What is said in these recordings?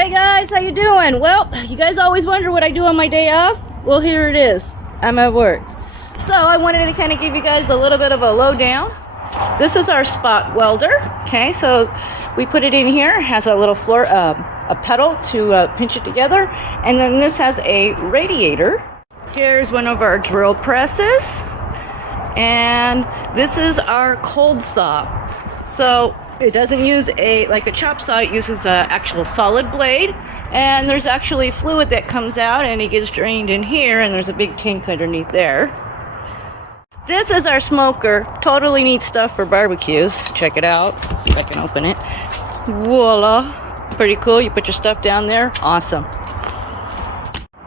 Hey guys, how you doing? Well, you guys always wonder what I do on my day off. Well, here it is. I'm at work. So I wanted to kind of give you guys a little bit of a lowdown. This is our spot welder. Okay, so we put it in here. It has a little floor, a pedal to pinch it together, and then this has a radiator. Here's one of our drill presses, and this is our cold saw. So it doesn't use like a chop saw. It uses an actual solid blade, and there's actually fluid that comes out and it gets drained in here, and there's a big tank underneath there. This is our smoker. Totally neat stuff for barbecues. Check it out. See if I can open it. Voila. Pretty cool. You put your stuff down there. Awesome.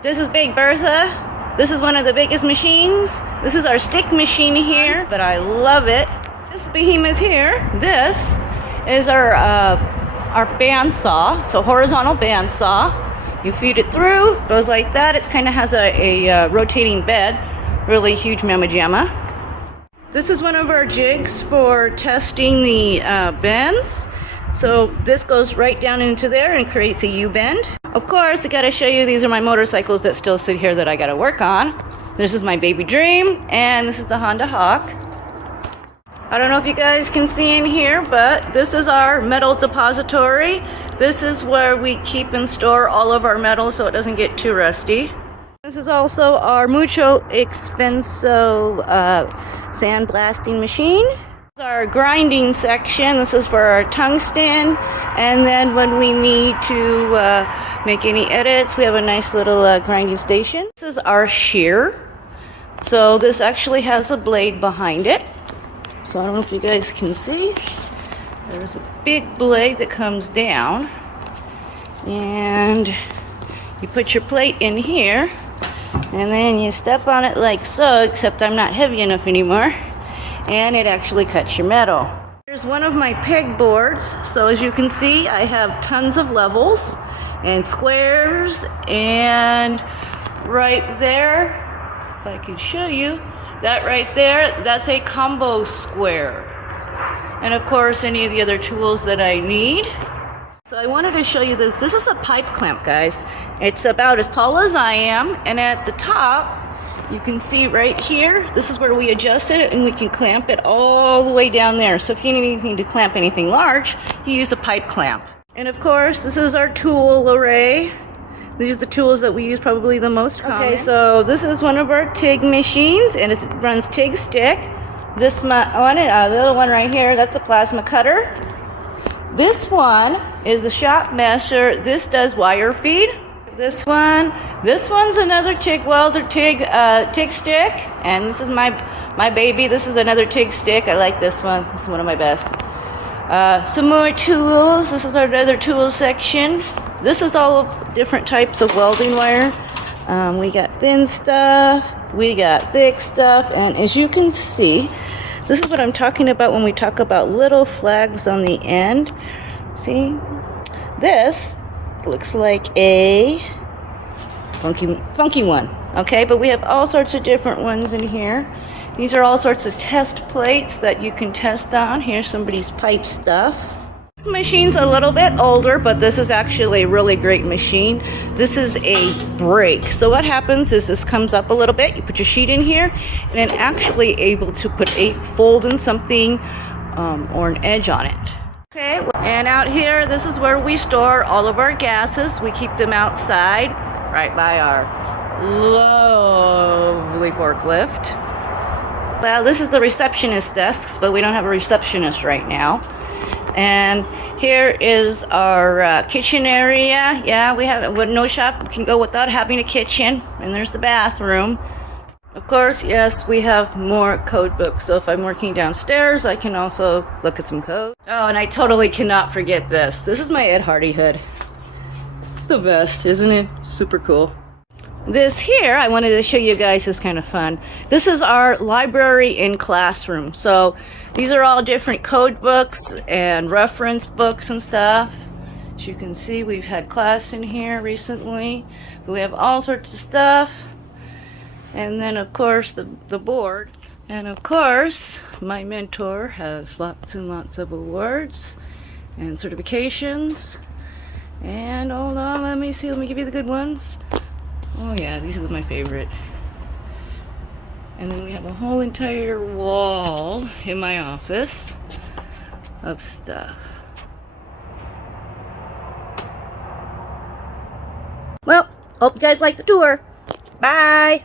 This is Big Bertha. This is one of the biggest machines. This is our stick machine here, but I love it. This behemoth here, this is our bandsaw. So horizontal bandsaw. You feed it through, goes like that. It kind of has a rotating bed. Really huge mamma jamma. This is one of our jigs for testing the bends. So this goes right down into there and creates a U-bend. Of course, I gotta show you, these are my motorcycles that still sit here that I gotta work on. This is my Baby Dream, and this is the Honda Hawk. I don't know if you guys can see in here, but this is our metal depository. This is where we keep and store all of our metal so it doesn't get too rusty. This is also our mucho expenso sandblasting machine. This is our grinding section. This is for our tungsten, and then when we need to make any edits, we have a nice little grinding station. This is our shear. So this actually has a blade behind it. So I don't know if you guys can see. There's a big blade that comes down, and you put your plate in here, and then you step on it like so, except I'm not heavy enough anymore, and it actually cuts your metal. Here's one of my peg boards. So as you can see, I have tons of levels and squares, and right there, if I could show you, that right there, that's a combo square. And of course, any of the other tools that I need. So I wanted to show you this. This is a pipe clamp, guys. It's about as tall as I am, and at the top, you can see right here, this is where we adjust it, and we can clamp it all the way down there. So if you need anything to clamp anything large, you use a pipe clamp. And of course, this is our tool array. These are the tools that we use probably the most common. Okay, so this is one of our TIG machines, and it runs TIG stick. This one, the little one right here, that's a plasma cutter. This one is the shop mesher. This does wire feed. This one's another TIG welder, TIG stick, and this is my baby. This is another TIG stick. I like this one. This is one of my best. Some more tools. This is our other tool section. This is all of different types of welding wire. We got thin stuff, we got thick stuff, and as you can see, this is what I'm talking about when we talk about little flags on the end. See? This looks like a funky one, okay? But we have all sorts of different ones in here. These are all sorts of test plates that you can test on. Here's somebody's pipe stuff. This machine's a little bit older, but this is actually a really great machine. This is a brake. So what happens is this comes up a little bit, you put your sheet in here, and then actually able to put a fold in something or an edge on it. Okay, and out here, this is where we store all of our gases. We keep them outside, right by our lovely forklift. Well, this is the receptionist desks, but we don't have a receptionist right now. And here is our kitchen area. Yeah, we have no shop can go without having a kitchen. And there's the bathroom. Of course, yes, we have more code books. So if I'm working downstairs, I can also look at some code. Oh, and I totally cannot forget this. This is my Ed Hardy hood. The best, isn't it? Super cool. This here, I wanted to show you guys, is kind of fun. This is our library in classroom. So these are all different code books and reference books and stuff. As you can see, we've had class in here recently. We have all sorts of stuff. And then of course the board. And of course, my mentor has lots and lots of awards and certifications. And hold on. me see. Let me give you the good ones. Oh yeah, these are my favorite. And then we have a whole entire wall in my office of stuff. Well, hope you guys like the tour. Bye!